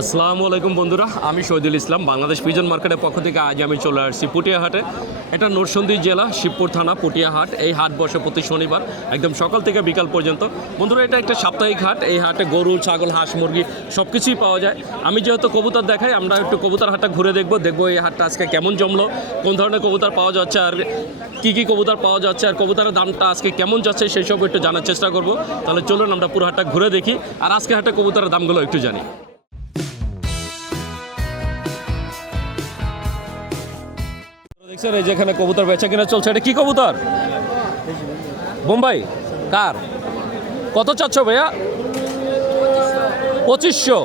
আসসালামু আলাইকুম বন্ধুরা, আমি শহীদুল ইসলাম। বাংলাদেশ পিজন মার্কেটের পক্ষ থেকে আজ আমি চলে আসছি পুটিয়া হাটে। এটা নরসিংদী জেলা শিবপুর থানা পুটিয়া হাট। এই হাট বসে প্রতি শনিবার একদম সকাল থেকে বিকাল পর্যন্ত। বন্ধুরা, এটা একটা সাপ্তাহিক হাট। এই হাটে গরু, ছাগল, হাঁস, মুরগি সব কিছুই পাওয়া যায়। আমি যেহেতু কবুতর দেখাই, আমরা একটু কবুতর হাটটা ঘুরে দেখবো এই হাটটা আজকে কেমন জমলো, কোন ধরনের কবুতর পাওয়া যাচ্ছে, আর কী কবুতর পাওয়া যাচ্ছে, আর কবুতরের দামটা আজকে কেমন যাচ্ছে সেই সব একটু জানার চেষ্টা করব। তাহলে চলুন আমরা পুরো হাটটা ঘুরে দেখি, আর আজকে হাটে কবুতরের দামগুলো একটু জানি। দেখছেন এই যেখানে কবুতর বেচা কিনা চলছে। এটা কি কবুতর? বোম্বাই। কার? কত চাচ্ছ ভাইয়া? 2500।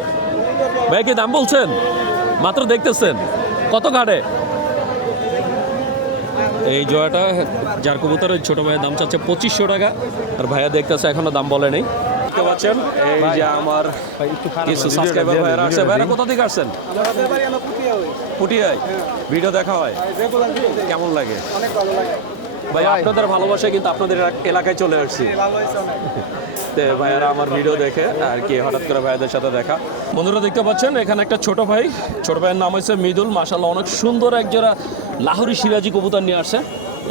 ভাইয়া কি দাম বলছেন? মাত্র দেখতেছেন? কত ঘাটে? এই জোড়াটা যার কবুতরের ছোট ভাইয়ের দাম চাচ্ছে 2500 টাকা, আর ভাইয়া দেখতেছে এখনো দাম বলে নেই। দেখতে পাচ্ছেন এই যে আমার কিছু সাবস্ক্রাইবার ভাইরা আসছে। ভাইরা কোথা থেকে আসছেন? পুটিয়ায়। ভিডিও দেখা হয়, কেমন লাগে? অনেক ভালো লাগে ভাই, আপনাদের ভালোবাসা কিন্তু আপনাদের এলাকায় চলে আসছি। ভাইয়ারা আমার ভিডিও দেখে আর কি হঠাৎ করে ভাইয়াদের সাথে দেখা। বন্ধুরা দেখতে পাচ্ছেন এখানে একটা ছোট ভাইয়ের নাম হচ্ছে মৃদুল। মাশাআল্লাহ অনেক সুন্দর এক জোড়া লাহোরি সিরাজি কবুতর নিয়ে আসছে।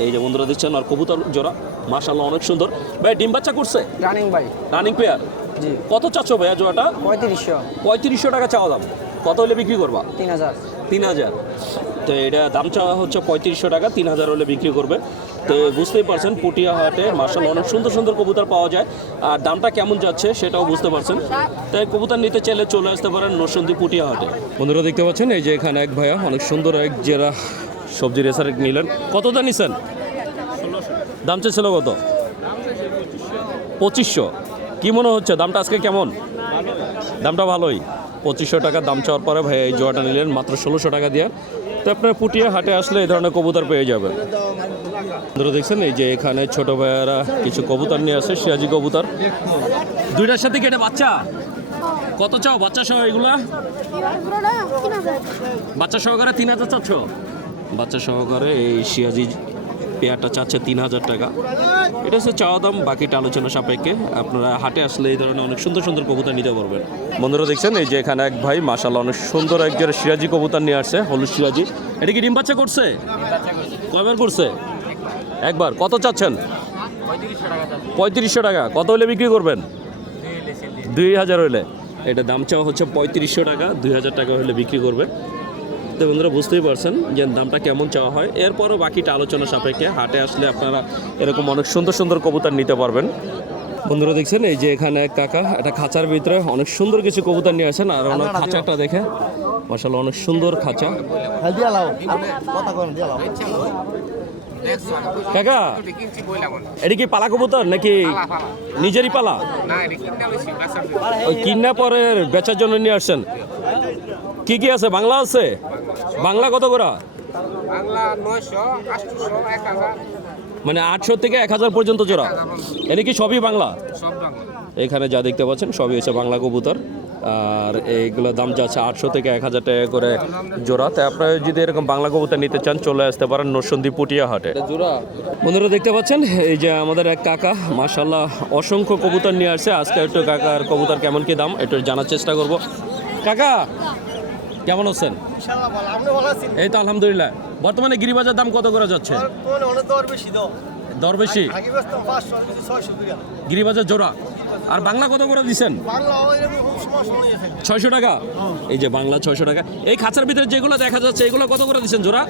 এই যে বন্ধুরা দেখছেন, আর কবুতর জোড়া মাশাআল্লাহ অনেক সুন্দর। ভাই ডিম বাচ্চা করছে? Running pair. জি। কত চাচ্ছ ভাইয়া জোড়াটা? 3500 টাকা চাওয়া দাম। কত হলে বিক্রি করবা? 3000। তো এটা দাম চাওয়া হচ্ছে 3500 টাকা, 3000 হলে বিক্রি করবে। তো বুঝতেই পারছেন পুটিয়া হাটে মাশাআল্লাহ অনেক সুন্দর সুন্দর কবুতর পাওয়া যায়, আর দামটা কেমন যাচ্ছে সেটাও বুঝতে পারছেন। তাই কবুতর নিতে চাইলে চলে আসতে পারেন নরসিংদী পুটিয়া হাটে। বন্ধুরা দেখতে পাচ্ছেন এই যে এখানে এক ভাইয়া অনেক সুন্দর এক জেরা সবজি রেসার নিলেন। কত দাম নিছেন? দাম চাইছিল কত? 2500। কি মনে হচ্ছে দামটা আজকে কেমন? দামটা ভালোই। 2500 টাকা দাম চাওয়ার পরে ভাই এই জোড়াটা নিলেন মাত্র 1600 টাকা দিয়ে। তো আপনার পুটিয়া হাটে আসলে এই ধরনের কবুতর পেয়ে যাবেন। আপনারা দেখছেন এই যে এখানে ছোট ভাইয়ারা কিছু কবুতর নিয়ে আসে, সিরাজি কবুতর। দুইটার সাথে কেটে বাচ্চা কত চাও? বাচ্চা সহ এগুলা বাচ্চা সহকারে 3000 চাচ্ছ? বাচ্চা সহকারে এই সিরাজি পেয়ারটা চাচ্ছে 3000 টাকা। এটা হচ্ছে চাওয়া দাম, বাকিটা আলোচনা সাপেক্ষে। আপনারা হাটে আসলে এই ধরনের অনেক সুন্দর সুন্দর কবুতর নিতে পারবেন। বন্ধুরা দেখছেন এই যে এখানে এক ভাই মাশাআল্লাহ অনেক সুন্দর এক জোড়া সিরাজি কবুতর নিয়ে আসছে, হলুদ সিরাজি। এটা কি ডিম বাচ্চা করছে? কয়বার করছে? একবার। কত চাচ্ছেন? 3500 টাকা। কত হলে বিক্রি করবেন? 2000 হলে। এটা দাম চাওয়া হচ্ছে 3500 টাকা, 2000 টাকা হলে বিক্রি করবে। তো বন্ধুরা বুঝতেই পারছেন যে দামটা কেমন চাওয়া হয়। এরপরও বাকিটা আলোচনা সাপেক্ষে হাটে আসলে আপনারা এরকম অনেক সুন্দর সুন্দর কবুতর নিতে পারবেন। বন্ধুরা দেখছেন এই যে এখানে এক কাকা একটা খাঁচার ভিতরে অনেক সুন্দর কিছু কবুতর নিয়ে আসেন, আর ওনার খাঁচাটা দেখে মাশাআল্লাহ অনেক সুন্দর খাঁচা। কাকা এটা কি পালা কবুতর নাকি নিজেরই পালা? ওই কিনা পরে বেচার জন্য নিয়ে আসছেন? কি কি আছে? বাংলা আছে? বাংলা কত করে? মানে 800 থেকে 1000 পর্যন্ত জোড়া। এটা কি সবই বাংলা? এখানে যা দেখতে পাচ্ছেন সবই হচ্ছে বাংলা কবুতর, আর এইগুলো দাম যাচ্ছে 800 থেকে 1000 টাকা করে জোড়া। তাই আপনারা যদি এরকম বাংলা কবুতর নিতে চান চলে আসতে পারেন নরসিংদী পুটিয়া হাটে। বন্ধুরা দেখতে পাচ্ছেন এই যে আমাদের এক কাকা মাশাআল্লাহ অসংখ্য কবুতর নিয়ে আসছে। আজকে একটু কাকার কবুতর কেমন কি দাম একটু জানার চেষ্টা করব। কাকা কেমন আছেন? এই তো আলহামদুলিল্লাহ। বর্তমানে গিরিবাজার দাম কত করে যাচ্ছে? দর বেশি। গিরিবাজার জোড়া। আর বাংলা কত করে দিচ্ছেন? 600 টাকা। এই যে বাংলা 600 টাকা। এই খাঁচার ভিতরে যেগুলো দেখা যাচ্ছে এগুলো কত করে দিচ্ছেন জোড়া?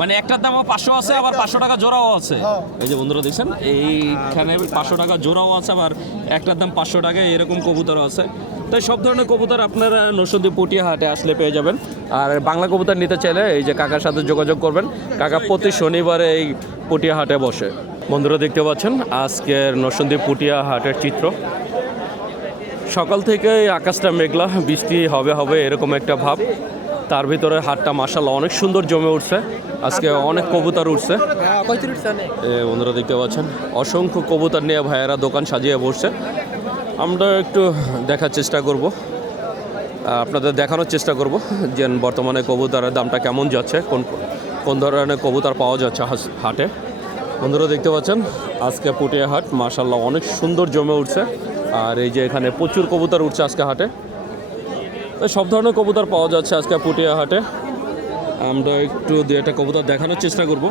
মানে একটার দাম 500 আছে, আবার 500 টাকা জোড়াও আছে। এই যে বন্ধুরা দেখছেন এইখানে 500 টাকা জোড়াও আছে, আবার একটার দাম 500 টাকা, এরকম কবুতরও আছে। তাই সব ধরনের কবুতর আপনারা নরসিংদী পুটিয়া হাটে আসলে পেয়ে যাবেন। আর বাংলা কবুতর নিতে চাইলে এই যে কাকার সাথে যোগাযোগ করবেন। কাকা প্রতি শনিবারে এই পুটিয়া হাটে বসে। বন্ধুরা দেখতে পাচ্ছেন আজকের নরসিংদী পুটিয়া হাটের চিত্র। সকাল থেকে আকাশটা মেঘলা, বৃষ্টি হবে এরকম একটা ভাব। তার ভিতরে হাটটা মাশাআল্লাহ অনেক সুন্দর জমে উঠছে। আজকে অনেক কবুতর উঠছে। বন্ধুরা দেখতে পাচ্ছেন অসংখ্য কবুতর নিয়ে ভাইয়েরা দোকান সাজিয়ে বসছে। আমরা একটু দেখার চেষ্টা করব, আপনাদের দেখানোর চেষ্টা করব যে বর্তমানে কবুতরের দামটা কেমন যাচ্ছে, কোন ধরনের কবুতর পাওয়া যাচ্ছে হাটে। বন্ধুরা দেখতে পাচ্ছেন আজকে পুটিয়া হাট মাশাআল্লাহ অনেক সুন্দর জমে উঠছে। আর এই যে এখানে প্রচুর কবুতর উঠছে আজকে হাটে, তো সব ধরনের কবুতর পাওয়া যাচ্ছে আজকে পুটিয়া হাটে। আমরা একটু দু একটা কবুতর দেখানোর চেষ্টা করব।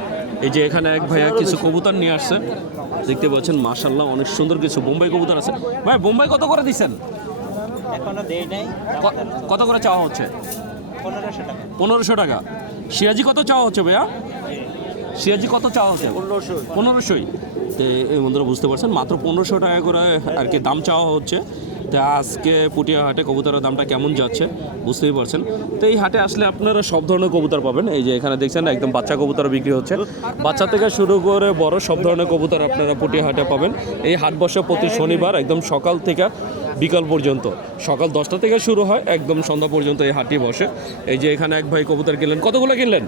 এই যে এখানে এক ভাইয়া কিছু কবুতর নিয়ে আসছে, দেখতে পাচ্ছেন মাশাআল্লাহ অনেক সুন্দর কিছু বোম্বাই কবুতর আছে। ভাই বোম্বাই কত করে দিচ্ছেন? এখনো দেই নাই। কত করে চাওয়া হচ্ছে? 1500 টাকা। 1500 টাকা। সিরাজি কত চাওয়া হচ্ছে ভাইয়া? সিরাজি কত চাওয়া হচ্ছে? 1500। তো এই বন্ধুরা বুঝতে পারছেন মাত্র 1500 টাকা করে আর কি দাম চাওয়া হচ্ছে। তো আজকে পুটিয়া হাটে কবুতরের দামটা কেমন যাচ্ছে বুঝতেই পারছেন। তো এই হাটে আসলে আপনারা সব ধরনের কবুতর পাবেন। এই যে এখানে দেখছেন একদম বাচ্চা কবুতর বিক্রি হচ্ছে, বাচ্চা থেকে শুরু করে বড় সব ধরনের কবুতর আপনারা পুটিয়া হাটে পাবেন। এই হাট বসে প্রতি শনিবার একদম সকাল থেকে বিকাল পর্যন্ত, সকাল 10টা থেকে শুরু হয় একদম সন্ধ্যা পর্যন্ত এই হাটটি বসে। এই যে এখানে এক ভাই কবুতর কিনলেন, কতগুলো কিনলেন?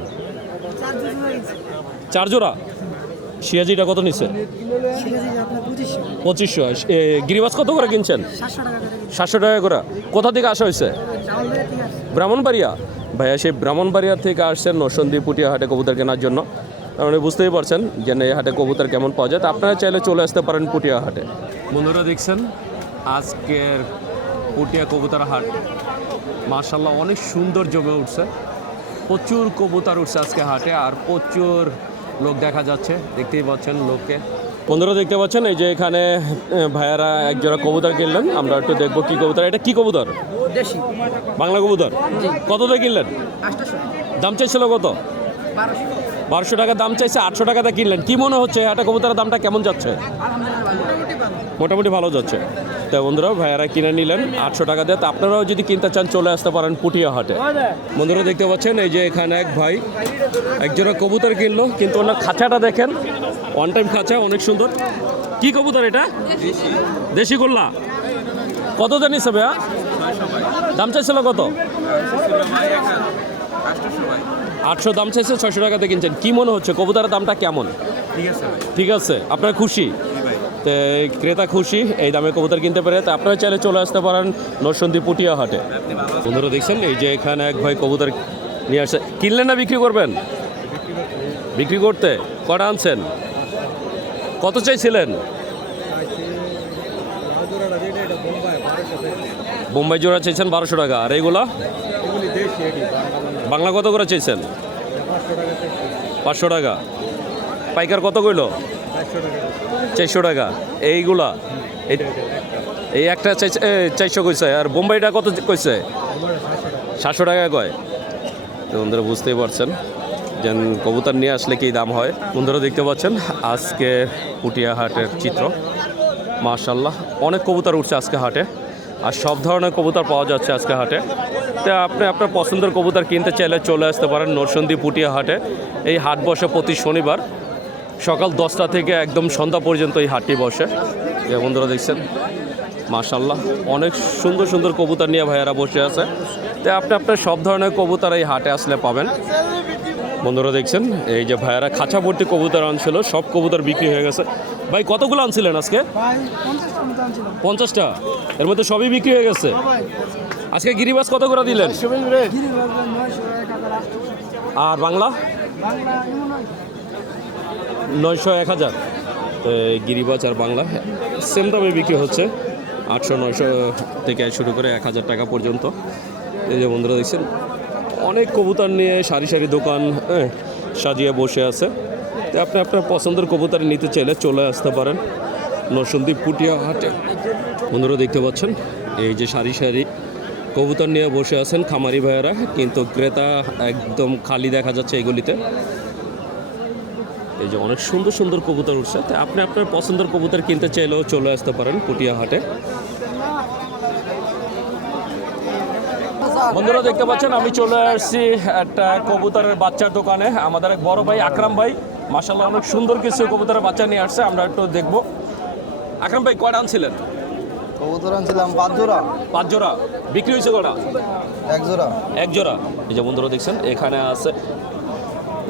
4 জোড়া। সিরাজিটা কত নিচ্ছে? 2500। গিরিবাস কত করে কিনছেন? 700 টাকা করে। কোথা থেকে আসা হয়েছে? ব্রাহ্মণবাড়িয়া। ভাইয়া সেই ব্রাহ্মণবাড়িয়া থেকে আসছেন নরসন্দী পুটিয়া হাটে কবুতর কেনার জন্য। তার মানে বুঝতেই পারছেন যে এই হাটে কবুতর কেমন পাওয়া যায়। তো আপনারা চাইলে চলে আসতে পারেন পুটিয়া হাটে। বন্ধুরা দেখছেন আজকের পুটিয়া কবুতর হাট মাশাআল্লাহ অনেক সুন্দর জমে উঠছে, প্রচুর কবুতর উঠছে আজকে হাটে, আর প্রচুর লোক দেখা যাচ্ছে, দেখতেই পাচ্ছেন লোককে। বন্ধুরা দেখতে পাচ্ছেন এই যে এখানে ভাইয়ারা এক জোড়া কবুতর কিনলেন, আমরা একটু দেখবো কি কবুতর। এটা কি কবুতর? দেশি বাংলা কবুতর। কত দিয়ে কিনলেন? 800। দাম চাইছিল কত? 1200 টাকা দাম চাইছে, 800 টাকাতে কিনলেন। কি মনে হচ্ছে একটা কবুতরের দামটা কেমন যাচ্ছে? মোটামুটি ভালো যাচ্ছে। তো বন্ধুরা ভাইয়ারা কিনে নিলেন 800 টাকা দিয়ে। তো আপনারাও যদি কিনতে চান চলে আসতে পারেন পুটিয়া হাটে। বন্ধুরা দেখতে পাচ্ছেন এই যে এখানে এক ভাই একজোড়া কবুতর কিনলো, কিন্তু ওনার খাঁচাটা দেখেন, ওয়ান টাইম খাঁচা, অনেক সুন্দর। কি কবুতর এটা? দেশি গোল্লা। কত জানিস ভাইয়া? দাম চাইছিল কত? 800 দাম চাইছে, 600 টাকাতে কিনছেন। কি মনে হচ্ছে কবুতরের দামটা কেমন? ঠিক আছে, আপনারা খুশি? তো ক্রেতা খুশি এই দামে কবুতর কিনতে পারে। তো আপনারা চাইলে চলে আসতে পারেন নরসন্দী পুটিয়া হাটে। বন্ধুরা দেখছেন এই যে এখানে এক ভাই কবুতর নিয়ে আসছে, কিনলেন না বিক্রি করবেন? বিক্রি করতে। কটা আনছেন? কত চাইছিলেন? বোম্বাই জোড়া চাইছেন 1200 টাকা। আর এইগুলা বাংলা কত করে চাইছেন? 500 টাকা। পাইকার কত কইলো? 400 টাকা। এইগুলা এই একটা 400 কইছে, আর বোম্বাইটা কত কইছে? 700 টাকা কয়। তো বন্ধুরা বুঝতেই পারছেন যে কবুতর নিয়ে আসলে কি দাম হয়। বন্ধুরা দেখতে পাচ্ছেন আজকে পুটিয়া হাটের চিত্র। মাশাআল্লাহ অনেক কবুতর উঠছে আজকে হাটে, আর সব ধরনের কবুতর পাওয়া যাচ্ছে আজকে হাটে। তো আপনি আপনার পছন্দের কবুতর কিনতে চাইলে চলে আসতে পারেন নরসন্দী পুটিয়া হাটে। এই হাট বসে প্রতি শনিবার সকাল 10টা থেকে একদম সন্ধ্যা পর্যন্ত এই হাটটি বসে। যে বন্ধুরা দেখছেন মাশাআল্লাহ অনেক সুন্দর সুন্দর কবুতর নিয়ে ভাইয়ারা বসে আছে। তো আপনি আপনার সব ধরনের কবুতর এই হাটে আসলে পাবেন। বন্ধুরা দেখছেন এই যে ভাইয়ারা খাঁচা ভর্তি কবুতর আনছিল, সব কবুতর বিক্রি হয়ে গেছে। ভাই কতগুলো আনছিলেন আজকে? 50টা। এর মধ্যে সবই বিক্রি হয়ে গেছে। আজকে গিরিবাস কত করে দিলেন? আর বাংলা 900 1000। গিরিবাজ আর বাংলা সেম দামে বিক্রি হচ্ছে, 800 900 থেকে শুরু করে 1000 টাকা পর্যন্ত। এই যে বন্ধুরা দেখছেন অনেক কবুতর নিয়ে সারি সারি দোকান সাজিয়ে বসে আছে। তো আপনি আপনার পছন্দের কবুতর নিতে চাইলে চলে আসতে পারেন নরসন্দী পুটিয়া হাটে। বন্ধুরা দেখতে পাচ্ছেন এই যে সারি সারি কবুতর নিয়ে বসে আছেন খামারি ভাইয়েরা, কিন্তু ক্রেতা একদম খালি দেখা যাচ্ছে এগুলিতে। এই যে অনেক সুন্দর সুন্দর কবুতর উঠছে। তো আপনি আপনার পছন্দের কবুতর কিনতে চাইলেও চলে আসতে পারেন পুটিয়া হাটে। বন্ধুরা দেখতে পাচ্ছেন আমি চলে আসছি একটা কবুতরের বাচ্চার দোকানে। আমাদের এক বড় ভাই আকরাম ভাই মাশাআল্লাহ অনেক সুন্দর কিছু কবুতরের বাচ্চা নিয়ে আসছে, আমরা একটু দেখবো। আকরাম ভাই কয়টা আনছিলেন? কবুতর আনছিলাম 5 জোড়া। 5 জোড়া। বিক্রি হয়েছে কটা? 1 জোড়া। 1 জোড়া। এই যে বন্ধুরা দেখছেন এখানে আছে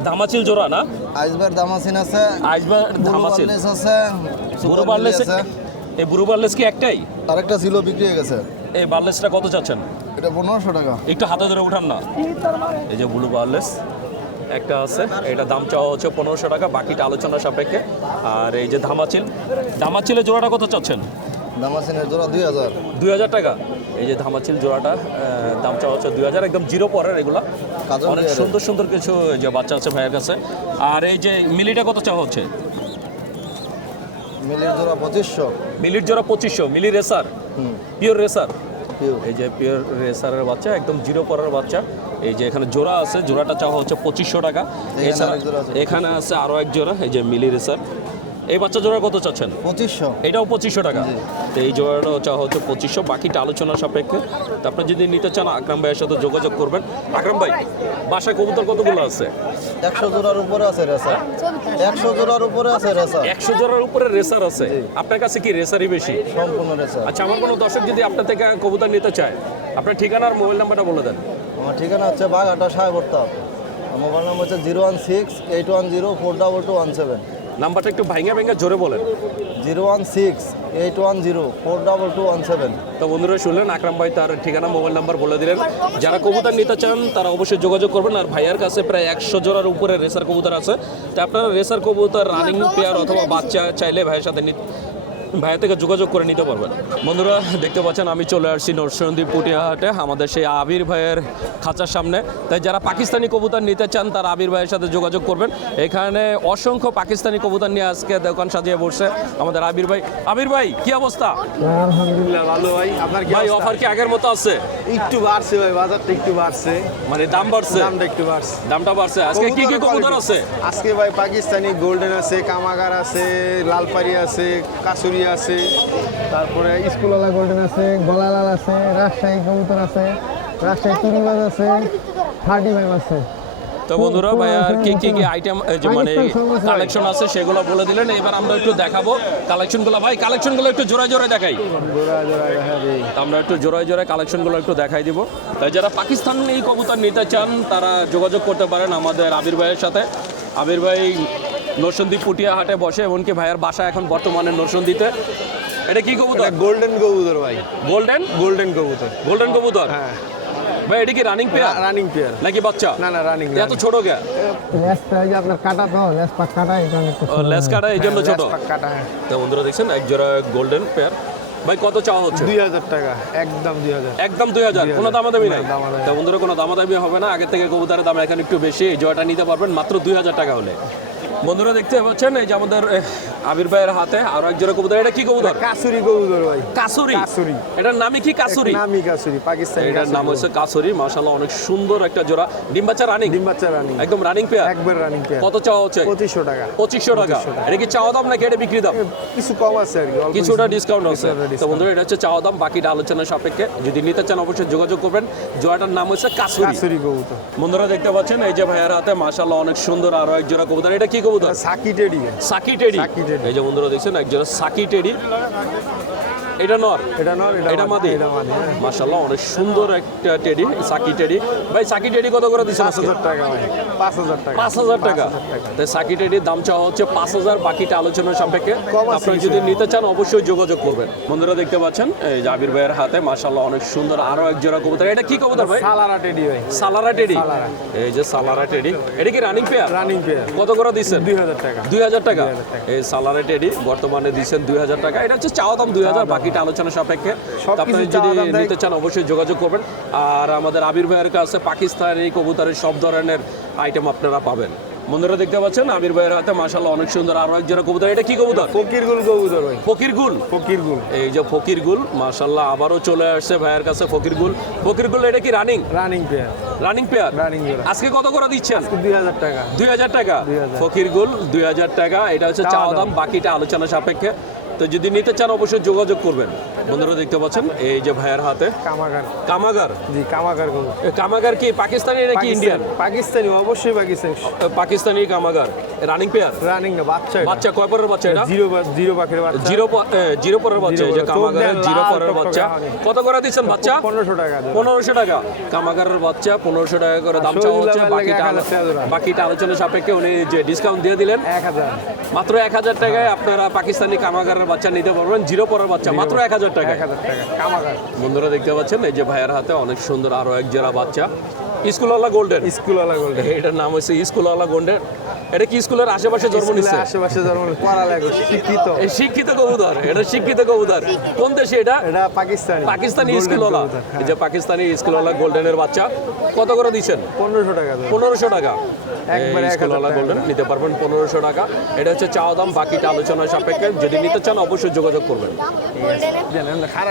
দামাচিল জোড়া না? আইসবার দামাসিন আছে, আইসবার দামাচিল আছে, বুরু বারলেস আছে। এই বুরু বারলেস কি একটাই? আরেকটা ছিল বিক্রি হয়ে গেছে। এই বারলেসটা কত চাচ্ছেন? এটা 1500 টাকা। একটু হাতে ধরে উঠান না। এই যে ব্লু বারলেস একটা আছে, এটা দাম চাওয়া হচ্ছে 1500 টাকা, বাকিটা আলোচনা সাপেক্ষে। আর এই যে ধামাচিলের জোড়াটা কত চাচ্ছেন? দামাসিনের জোড়া 2000। 2000 টাকা। এই যে ধামাচিল জোড়াটা দাম চাওয়া হচ্ছে 2000, একদম জিরো পরের এগুলা। কাজল অনেক পেয়ারের। সুন্দর সুন্দর কিছু যে বাচ্চা আছে ভাইয়ের কাছে। আর এই যে মিলিটা কত চাওয়া হচ্ছে? মিলির জোড়া 2500। মিলির জোড়া 2500, মিলি রেসার, পিওর রেসার। পিউ। এই যে পিওর রেসারের বাচ্চা, একদম জিরো পরের বাচ্চা। এই যে এখানে জোড়া আছে, জোড়াটা চাওয়া হচ্ছে 2500 টাকা। এখানে এছাড়া আরেক জোড়া আছে। এখানে আছে আরও এক জোড়া, এই যে মিলি রেসার। এই বাচ্চা জোড়া কত চাচ্ছেন? 2500। এটাও 2500 টাকা। জি। তো এই জোড়াটাও চাওয়া হচ্ছে 2500, বাকিটা আলোচনা সাপেক্ষে। তো আপনি যদি নিতে চান আকরাম ভাইয়ের সাথে যোগাযোগ করবেন। আকরাম ভাই, বাসায় কবুতর কতগুলো আছে? 100 জোড়ার উপরে আছে রেসার। 100 জোড়ার উপরে আছে রেসার। 100 জোড়ার উপরে রেসার আছে। আপনার কাছে কি রেসারই বেশি? সম্পূর্ণ রেসার। আচ্ছা, আমার কোনো দর্শক যদি আপনার থেকে কবুতর নিতে চায়, আপনার ঠিকানা আর মোবাইল নাম্বারটা বলে দেন। আমার ঠিকানা হচ্ছে বাঘাটা সাহেবর্তাব। আমার মোবাইল নাম্বার হচ্ছে 016-810-42217। নাম্বারটা একটু ভাঙা জোরে বলেন। 016-810-42217। তো বন্ধুরা শুনলেন, আকরাম ভাই তার ঠিকানা মোবাইল নাম্বার বলে দিলেন। যারা কবুতর নিতে চান তারা অবশ্যই যোগাযোগ করবেন। আর ভাইয়ার কাছে প্রায় 100 জোড়ার উপরে রেসার কবুতর আছে। তো আপনারা রেসার কবুতর, রানিং পেয়ার অথবা বাচ্চা চাইলে ভাইয়ের সাথে ভাইয়া থেকে যোগাযোগ করে নিতে পারবেন। বন্ধুরা দেখতে পাচ্ছেন, আমি চলে আসছি নরসিংদী পুটিয়াহাটে, আমাদের সেই আবির ভাইয়ের খাঁচার সামনে। তাই যারা পাকিস্তানি কবুতর নিতে চান তারা আবির ভাইয়ের সাথে যোগাযোগ করবেন। এখানে অসংখ্য পাকিস্তানি কবুতর নিয়ে আজকে দোকান সাজিয়ে বসছে আমাদের আবির ভাই। আবির ভাই, কি অবস্থা? আলহামদুলিল্লাহ ভালো ভাই। আপনার কি ভাই অবস্থা? অফার কি আগের মতো আছে? একটু বাড়ছে ভাই, বাজারটা একটু বাড়ছে, মানে দাম বাড়ছে? দামটা একটু বাড়ছে। দামটা বাড়ছে। আজকে কি কি কবুতর আছে? আজকে ভাই পাকিস্তানি গোল্ডেন আছে, কামাগার আছে, লালপারি আছে, কাসুরি আছে, তারপরে স্কুলওয়ালা গোল্ডেন আছে, গলালাল আছে, রাজশাহী কবুতর আছে, রাজশাহী তুরিবাজ আছে, 35 আছে। তো বন্ধুরা ভাই আর কি কি আইটেম যে মানে কালেকশন আছে সেগুলো বলে দিলেন। এবার আমরা একটু দেখাবো কালেকশনগুলো। ভাই কালেকশনগুলো একটু জোড়ায় জোড়ায় দেখাই। তো আমরা একটু জোড়ায় জোড়ায় কালেকশনগুলো একটু দেখাই দিব। তাই যারা পাকিস্তান এই কবুতর নিতে চান তারা যোগাযোগ করতে পারেন আমাদের আবির ভাইয়ের সাথে। আবির ভাই নরসিংদী পুটিয়া হাটে বসে, এমনকি ভাইয়ের বাসা এখন বর্তমানে নরসিংদীতে। এটা কি কবুতর? গোল্ডেন কবুতর ভাই, গোল্ডেন গোল্ডেন কবুতর। গোল্ডেন কবুতর। হ্যাঁ, ভাই এটা কি রানিং পেয়ার রানিং পেয়ার। নাকি বাচ্চা? না না, রানিং। এত ছোট কে? লেজটা এই যে আপনার কাটা তো, লেজ পাক কাটা, এটা অনেক লেস কাটা এই জন্য ছোট। কাটা। হ্যাঁ, তো বন্ধুরা দেখছেন এক জোড়া গোল্ডেন পেয়ার। ভাই কত চাওয়া হচ্ছে? 2000 টাকা, একদম 2000। একদম 2000, কোনো দামাদামি নাই। না, দামাদামি। তো বন্ধুরা কোনো দামাদামি হবে না, আগের থেকে কবুতরের দাম এখন একটু বেশি। এই জোড়াটা নিতে পারবেন মাত্র 2000 টাকা হলে। বন্ধুরা দেখতে পাচ্ছেন এই যে আমাদের আবির ভাইয়ের হাতে আরো এক জোড়া কবুতর। এটা কি কবুতর? কাসুরি কবুতর ভাই। কাসুরি। কাসুরি। এটার নামই কি? কাসুরি। নামই কাসুরি, পাকিস্তানি। এটার নাম হচ্ছে কাসুরি। মাশাআল্লাহ অনেক সুন্দর একটা জোড়া। ডিম বাচ্চা রানিং? ডিম বাচ্চা রানিং, একদম রানিং পেয়ার। একবার রানিং পেয়ার। কত চাওয়া হচ্ছে? 2500 টাকা। 2500 টাকা। এটা কি চাওয়া দাম নাকি এটা বিক্রি দাম? কিছু কম আছে আর কি, অল্প কিছুটা কিছু। ডিসকাউন্ট আছে। কিছুটা তো discount। বন্ধুরা এটা হচ্ছে চাওয়া দাম, বাকিটা আলোচনার সাপেক্ষে। যদি নিতে চান অবশ্যই যোগাযোগ করবেন। জোড়াটার নাম হচ্ছে কাসুরি। কাসুরি কবুতর। বন্ধুরা দেখতে পাচ্ছেন এই যে ভাইয়ের হাতে মাশাআল্লাহ অনেক সুন্দর আরো এক জোড়া কবুতর। এটা কি কবুতর? সাকি টেডি। সাকি টেডি। সাকি টেডি। এই যে বন্ধুরা দেখছেন এক জোড়া সাকি টেডি। এটা নর? এটা নর, এটা মাদি। এটা মাদি। হ্যাঁ। মাশাআল্লাহ অনেক সুন্দর একটা টেডি, সাকি টেডি। ভাই সাকি টেডি কত করে দিচ্ছেন আজকে? 5000 টাকা ভাই। 5000 টাকা। 5000 টাকা। 5000 টাকা। তাই সাকি টেডির দাম চাওয়া হচ্ছে 5000, বাকিটা আলোচনার সাপেক্ষে। কম আছে আপনারা কিছু। যদি নিতে চান অবশ্যই যোগাযোগ করবেন। বন্ধুরা দেখতে পাচ্ছেন এই যে আবির ভাইয়ের হাতে মাশাআল্লাহ অনেক সুন্দর আরো এক জোড়া কবুতর। এটা কি কবুতর ভাই? সালারা টেডি ভাই। সালারা টেডি। সালারা। এই যে সালারা টেডি। এটা কি রানিং পেয়ার? Running pair. কত করে দিচ্ছেন? 2000 টাকা। 2000 টাকা। 2000 টাকা। এই সালারা টেডি বর্তমানে দিচ্ছেন 2000 টাকা। এটা হচ্ছে চাওয়া দাম 2000, বাকিটা আলোচনা সাপেক্ষে। সব আপনারা কিছু যদি চাওয়া দাম দেয়। নিতে চান অবশ্যই যোগাযোগ করবেন। আর আমাদের আবির ভাইয়ের কাছে পাকিস্তানি কবুতরের সব ধরনের আইটেম আপনারা পাবেন। বন্ধুরা দেখতে পাচ্ছেন আবির ভাইয়ের হাতে মাশাআল্লাহ অনেক সুন্দর আরো এক জোড়া কবুতর। এটা কি কবুতর? ফকিরগুল কবুতর ভাই। ফকিরগুল। ফকিরগুল। এই যে ফকিরগুল মাশাআল্লাহ আবারও চলে আসছে ভাইয়ের কাছে ফকিরগুল। ফকিরগুল এটা কি running? Running pair. Running pair. Running জোড়া। আজকে কত করে দিচ্ছেন? 2000 টাকা। 2000 টাকা। 2000 ফকিরগুল 2000 টাকা। এটা হচ্ছে চাওয়া দাম, বাকিটা আলোচনা সাপেক্ষে। তো যদি নিতে চান অবশ্যই যোগাযোগ করবেন। বন্ধুরা দেখতে পাচ্ছেন এই যে ভাইয়ের হাতে কামাগার। কামাগার। জি, কামাগার কবুতর। এ কামাগার কি পাকিস্তানি নাকি ইন্ডিয়ান? পাকিস্তানি, অবশ্যই পাকিস্তানি। পাকিস্তানি কামাগার। Running pair. রানিং না, বাচ্চা এটা। বাচ্চা কয় পরের বাচ্চা এটা? জিরো পাখির বাচ্চা। জিরো পরের বাচ্চা। এই যে চোখ কামাগারের দেন জিরো লাল পরের টকটকে বাচ্চা। হানি। কত করে দিচ্ছেন বাচ্চা? 1500 টাকা। 1500 টাকা। কামাগারের বাচ্চা 1500 টাকা করে দাম চাওয়া হচ্ছে। বাকিটা আলোচনা সাপেক্ষে উনি যে ডিসকাউন্ট দিয়ে দিলেন 1000। মাত্র 1000 টাকায় আপনারা পাকিস্তানি কামাগারের বাচ্চা নিতে পারবেন। জিরো পরের বাচ্চা মাত্র 1000 টাকা। 1000 টাকা কামাগার। বন্ধুরা দেখতে পাচ্ছেন এই যে ভাইয়ের হাতে অনেক সুন্দর আরো এক জোড়া বাচ্চা। স্কুলওয়ালা গোল্ডেন, স্কুলওয়ালা গোল্ডেন। এটার নাম হচ্ছে স্কুলওয়ালা গোল্ডেন। এটা কি স্কুলের আশেপাশে জন্ম নিচ্ছে? আশেপাশে জন্ম পড়ালেখা শিক্ষিত। এই শিক্ষিত কবুতর, এটা শিক্ষিত কবুতর। কোন দেশে এটা? এটা পাকিস্তানি। পাকিস্তানি Golden স্কুলওয়ালা। কবুতর, হ্যাঁ। এই যে পাকিস্তানি স্কুলওয়ালা গোল্ডেনের বাচ্চা কত করে দিচ্ছেন? 1500 টাকা দাম। 1500 টাকা। একবারে 1000 স্কুলওয়ালা টাকা। গোল্ডেন নিতে পারবেন 1500 টাকা। এটা হচ্ছে চাওয়া দাম, বাকিটা আলোচনা সাপেক্ষে। যদি নিতে চান অবশ্যই যোগাযোগ করবেন।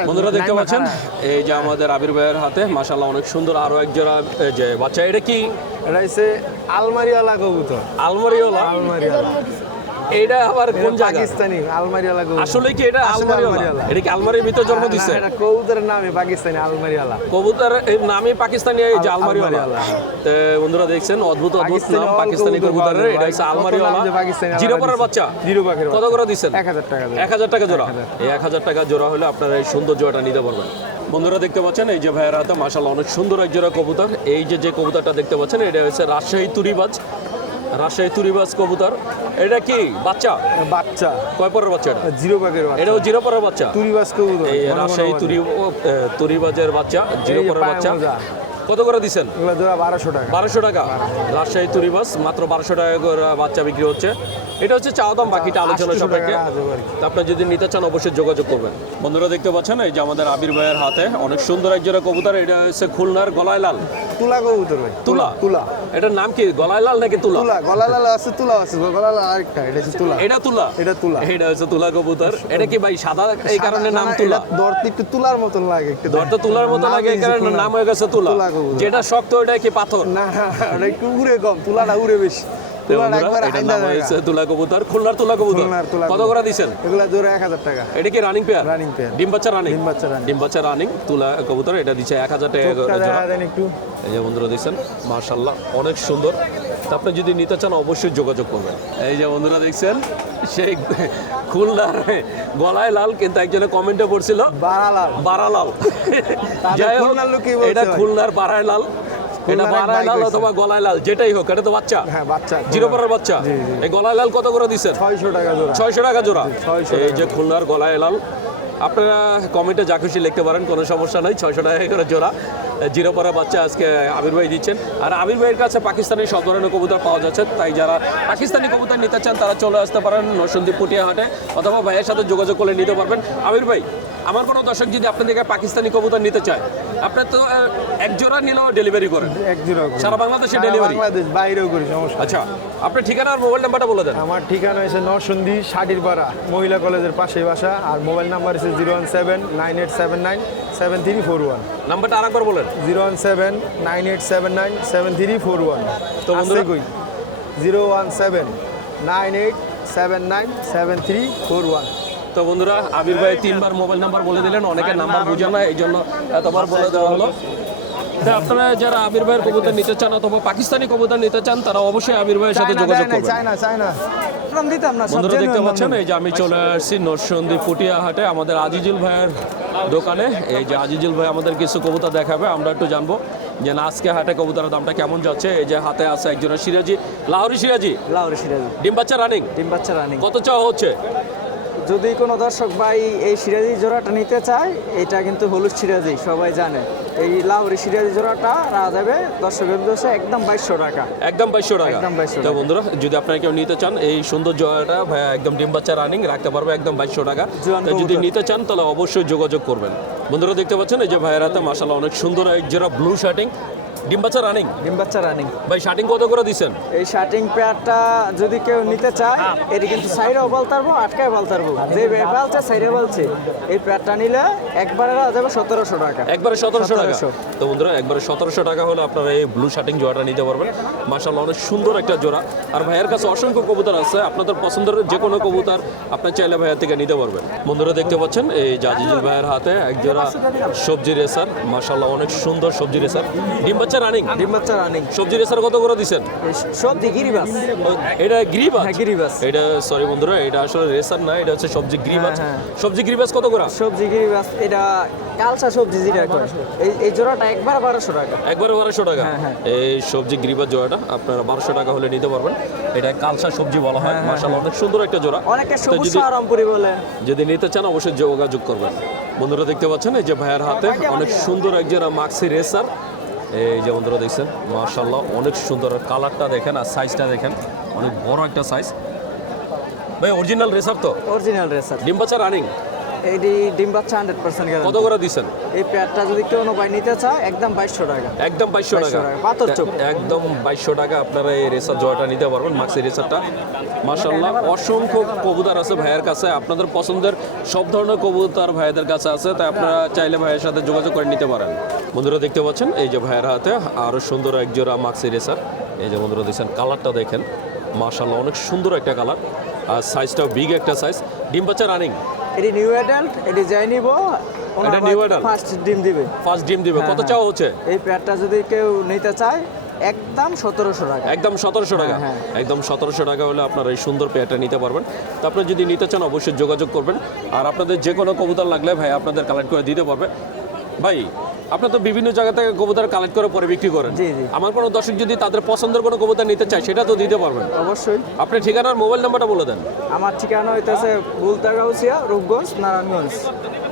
বন্ধুরা দেখতে পাচ্ছেন এই যে আমাদের আবির ভাইয়ের হাতে মাশাআল্লাহ অনেক সুন্দর আরো এক জোড়া এই যে বাচ্চা। এটা কি? এটা হচ্ছে আলমারিওয়ালা কবুতর। আলমারিওয়ালা? আলমারিওয়ালা। এইটা আবার কোন জায়গা? পাকিস্তানি আলমারিওয়ালা কবুতর। আসলে কি এটা আসলে আলমারিওয়ালা? আলমারিওয়ালা। এটা কি আলমারির ভিতর জন্ম না, দিচ্ছে? এটা কবুতরের নামই পাকিস্তানি আলমারিওয়ালা। কবুতরের নামই পাকিস্তানি, এই যে আলমারিওয়ালা। আলমারিওয়ালা। তো বন্ধুরা দেখছেন অদ্ভুত অদ্ভুত পাকিস্তানি নাম all পাকিস্তানি কবুতর কবুতরের। পাওয়া এটা যায়। হচ্ছে কত আলমারিওয়ালা। নাম যে পাকিস্তানি জিরো আলাদা পাড়ার দিছে। বাচ্চা? জিরো পাখির কত করে দিচ্ছেন? 1000 টাকা দাম। 1000 টাকা জোড়া। এই 1000 টাকা জোড়া হলে আপনারা এই সুন্দর জোড়াটা নিতে পারবেন। বন্ধুরা দেখতে পাচ্ছেন এই যে ভাইয়ের হাতে মাশাআল্লাহ অনেক সুন্দর এক জোড়া কবুতর। এই যে কবুতরটা দেখতে পাচ্ছেন এটা হচ্ছে রাজশাহী তুরিবাজ। রাজশাহী তুরিবাজ কবুতর। এটা কি বাচ্চা? বাচ্চা কয় পরের বাচ্চা এটা? জিরো পাখির বাচ্চা। এটাও জিরো পরের বাচ্চা। তুরিবাজ কবুতর। এই বড় বড় রাজশাহী বাচ্চা। তুরিবাজের বাচ্চা, জিরো এই যে পরের পায়ে বাচ্চা। মোজা। কত করে দিচ্ছেন? এগুলো জোড়া 1200 টাকা। 1200 টাকা। রাজশাহী তুরিবাস মাত্র 1200 টাকা করে বাচ্চা বিক্রি হচ্ছে। এটা হচ্ছে চাওয়া দাম, বাকিটা আলোচনা 800 সাপেক্ষে। টাকা আছে আর কি। তা আপনারা যদি নিতে চান অবশ্যই যোগাযোগ করবেন। বন্ধুরা দেখতে পাচ্ছেন এই যে আমাদের আবির ভাইয়ের হাতে অনেক সুন্দর এক জোড়া কবুতর। এটা হচ্ছে খুলনার গলায় লাল। তুলা কবুতর ভাই। তুলা? তুলা। এটার নাম কি? গলায় লাল নাকি তুলা? তুলা গলালাল আছে, তুলা আছে। গলালাল আরেকটা, এটা হচ্ছে তুলা। এটা তুলা? এটা তুলা। এটা হচ্ছে তুলা কবুতর। এটা কি ভাই সাদা এই কারণে নাম তুলা? এটা দরতে একটু তুলার মতন লাগে একটু। ধরতে তুলার মতো লাগে এই কারণে নাম হয়ে গেছে তুলা। তুলা কবুতর। যেটা শক্ত ওটা কি পাথর? না, এটা একটু উড়ে কম, তুলাটা উড়ে বেশি। তুলাটা একবার এটার আইন্দা নাম জায়গা। হয়েছে তুলা কবুতর। খুলনার তুলা কবুতর। খুলনার তুলা কত কবুতর। করে দিচ্ছেন? এগুলা জোড়া 1000 টাকা। এটা কি রানিং পেয়ার? Running pair. ডিম বাচ্চা রানিং? ডিম বাচ্চা running। ডিম বাচ্চা রানিং তুলা কবুতর। এটা দিচ্ছে 1000 টাকা করে চোখটা জোড়া। দেখা দেন একটু। এই যে বন্ধুরা দেখছেন মাশাআল্লাহ অনেক সুন্দর। তা আপনি যদি নিতে চান অবশ্যই যোগাযোগ করবেন। এই যে বন্ধুরা দেখছেন সেই খুলনার গলায় লাল, কিন্তু একজনে কমেন্টে পড়ছিল বাড়ালাল। বারালাল। তাদের যাই হোক, খুলনার লোকই বলছে এটা ভাই। খুলনার বারায় লাল। এটা খুলনার এক বারায় ভাই লাল কইছে। অথবা গলায় লাল, যেটাই হোক এটা তো বাচ্চা। হ্যাঁ, বাচ্চা। জিরো পরের বাচ্চা। জি, জি। এই গলায় লাল কত করে দিচ্ছেন? 600 টাকা জোড়া। 600 টাকা জোড়া। 600 এই যে খুলনার গলায় লাল। আপনারা কমেন্টে যা খুশি লিখতে পারেন, কোনো সমস্যা নাই। 600 টাকা করে জোড়া জিরো পরা বাচ্চা আজকে আবির ভাই দিচ্ছেন। আর আবির ভাইয়ের কাছে পাকিস্তানি সব ধরনের কবুতর পাওয়া যাচ্ছে, তাই যারা পাকিস্তানি কবুতর নিতে চান তারা চলে আসতে পারেন নরসিংদী পুটিয়া হাটে, অথবা ভাইয়ের সাথে যোগাযোগ করলে নিতে পারবেন। আবির ভাই, আমার কোনো দর্শক যদি আপনার থেকে পাকিস্তানি কবুতর নিতে চায়, আপনার তো এক জোড়া নিলেও ডেলিভারি করেন? এক জোড়া করি। সারা বাংলাদেশে সারা ডেলিভারি? বাংলাদেশ, বাইরেও করি, সমস্যা নেই। আচ্ছা, আপনার ঠিকানা আর মোবাইল নাম্বারটা বলে দেন। আমার ঠিকানা হচ্ছে নরসিংদী শাটিরপাড়া মহিলা কলেজের পাশেই বাসা। আর মোবাইল নাম্বার হচ্ছে 01798797341। নাম্বারটা আরেকবার বলেন। 01798797341। তো বন্ধুরা- কই 0179879797341। তো বন্ধুরা, আবির ভাই 3বার মোবাইল নাম্বার বলে দিলেন, অনেকের নাম্বার বুঝে না, এই জন্য এতবার বলে দেওয়া হলো। তো আপনারা যারা আবির ভাইয়ের কবুতর নিতে চান অথবা পাকিস্তানি কবুতর নিতে চান, তারা অবশ্যই আবির ভাইয়ের সাথে যোগাযোগ করবেন। চায়না দিতাম না। বন্ধুরা দেখতে পাচ্ছেন এই যে আমি চলে আসছি নরসিংদী পুটিয়া হাটে আমাদের আজিজুল ভাইয়ের দোকানে। এই যে আজিজুল ভাই আমাদের কিছু কবুতর দেখাবে, আমরা একটু জানবো যে না আজকে হাটে কবুতরের দামটা কেমন যাচ্ছে। এই যে হাতে আছে একজনের সিরাজি, লাহোরি সিরাজি, লাউরে সিরাজি, ডিম বাচ্চা রানিং। ডিম বাচ্চা রানিং। কত চাওয়া হচ্ছে? যদি কোনো দর্শক ভাই এই সিরাজি জোড়াটা নিতে চায়, এটা কিন্তু হলুদ সিরাজি, সবাই জানে। এই লাউরি সিরাজি জোড়াটা রাখা যাবে দর্শকের উদ্দেশ্যে একদম 2200 টাকা। একদম 2200 টাকা। একদম 2200 তো টাকা। বন্ধুরা, যদি আপনারা কেউ নিতে চান এই সুন্দর জোড়াটা ভাই একদম ডিম বাচ্চা রানিং রাখতে পারবে একদম 2200 টাকা। জোয়ান তো যদি কবুতর। নিতে চান তাহলে অবশ্যই যোগাযোগ করবেন। বন্ধুরা দেখতে পাচ্ছেন এই যে ভাইয়ের হাতে মাশাআল্লাহ অনেক সুন্দর এক জোড়া ব্লু শার্টিং, ডিম বাচ্চা রানিং। ডিম বাচ্চা রানিং। ভাই শার্টিং কত করে দিচ্ছেন? এই শার্টিং পেয়ারটা যদি কেউ নিতে চায়, এটি কিন্তু সাইডেও বলতারবো, আটকায় বলতারবো, যে বলছে সাইডে বলছে। এই পেয়ারটা নিলে একবারে রাখা যাবে 1700 টাকা। একবারে 1700 টাকা। 1700 তো বন্ধুরা, একবারে 1700 টাকা হলে আপনারা এই ব্লু শার্টিং জোড়াটা নিতে পারবেন। মাশাআল্লাহ অনেক সুন্দর একটা জোড়া। আর ভাইয়ের কাছে অসংখ্য কবুতর আছে, আপনাদের পছন্দের যে কোনো কবুতর আপনার চাইলে ভাইয়ের থেকে নিতে পারবেন। বন্ধুরা দেখতে পাচ্ছেন এই জাজিজুল ভাইয়ের হাতে এক জোড়া সবজি রেসার, মাশাআল্লাহ অনেক সুন্দর সবজি রেসার, ডিম বাচ্চা রানিং। ডিম বাচ্চা রানিং। সবজি রেসার কত করে দিচ্ছেন? সবজি গিরিবাস। এটা গ্রিবাস? হ্যাঁ, গিরিবাস। এটা সরি বন্ধুরা, এটা আসলে রেসার না, এটা হচ্ছে সবজি গ্রিবাস। হ্যাঁ। সবজি গ্রিবাস কত করে? সবজি গিরিবাস, এটা কালসা সবজি যেটা কয়, এই জোড়াটা একবার 1200 টাকা। একবারে 1200 টাকা। হ্যাঁ, হ্যাঁ। এই সবজি গ্রিবাস জোড়াটা আপনারা 1200 টাকা হলে নিতে পারবেন। এটা কালসা সবজি বলা হয়। মাশাআল্লাহ অনেক সুন্দর একটা জোড়া। অনেকে তো সবুজ যদি- আরামপুরি বলে। যদি নিতে চান অবশ্যই যোগাযোগ করবেন। বন্ধুরা দেখতে পাচ্ছেন এই যে ভাইয়ের হাতে অনেক সুন্দর এক জোড়া মাক্সি রেসার, এই যে বন্ধুরা দেখছেন মাশাআল্লাহ অনেক সুন্দর, কালারটা দেখেন আর সাইজটা দেখেন, অনেক বড় একটা সাইজ। ভাই অরিজিনাল রেসার তো? Original racer. ডিম বাচ্চা রানিং? এটি ডিম বাচ্চা 100% গ্যারান্টি। কত করে দিচ্ছেন? এই পেয়ারটা যদি কেউ ভাই নিতে চায় একদম 2200 টাকা। একদম 2200 টাকা, পাথর চোখ। একদম 2200 টাকা আপনারা এই রেসার জয়টা নিতে পারবেন, মাক্সি রেসারটা। মাশাআল্লাহ অসংখ্য কবুতর আছে ভাইয়ের কাছে, আপনাদের পছন্দের সব ধরনের কবুতর ভাইয়াদের কাছে আছে, তাই আপনারা চাইলে ভাইয়ের সাথে যোগাযোগ করে নিতে পারেন। বন্ধুরা দেখতে পাচ্ছেন এই যে ভাইয়ের হাতে আরও সুন্দর এক জোড়া মাক্সি রেসার। এই যে বন্ধুরা দেখছেন কালারটা দেখেন মাশাআল্লাহ অনেক সুন্দর একটা কালার, আর সাইজটাও বিগ একটা সাইজ। ডিম বাচ্চা রানিং? এটি নিউ অ্যাডাল্ট, এটি যাই নিব এটা নিউ অ্যাডাল্ট? ফার্স্ট ডিম দিবে। ফার্স্ট ডিম দিবে। কত হ্যাঁ, চাওয়া হচ্ছে? এই পেয়ারটা যদি কেউ নিতে চায় একদম 1700 টাকা। একদম 1700 টাকা? হ্যাঁ। একদম 1700 টাকা হলে আপনারা এই সুন্দর পেয়ারটা নিতে পারবেন। তো আপনি যদি নিতে চান অবশ্যই যোগাযোগ করবেন, আর আপনাদের যে কোনো কবুতর লাগলে ভাই আপনাদের কালেক্ট করে দিতে পারবে। ভাই আপনি তো বিভিন্ন জায়গা থেকে কবুতর কালেক্ট করে পরে বিক্রি করেন। জি, জি। আমার কোনো দর্শক যদি তাদের পছন্দের কোনো কবুতর নিতে চায় সেটা তো দিতে পারবেন। অবশ্যই। আপনি ঠিকানার মোবাইল নাম্বারটা বলে দেন। আমার ঠিকানা হইতেছে বুলতাগাউসিয়া, রূপগঞ্জ, নারায়ণগঞ্জ।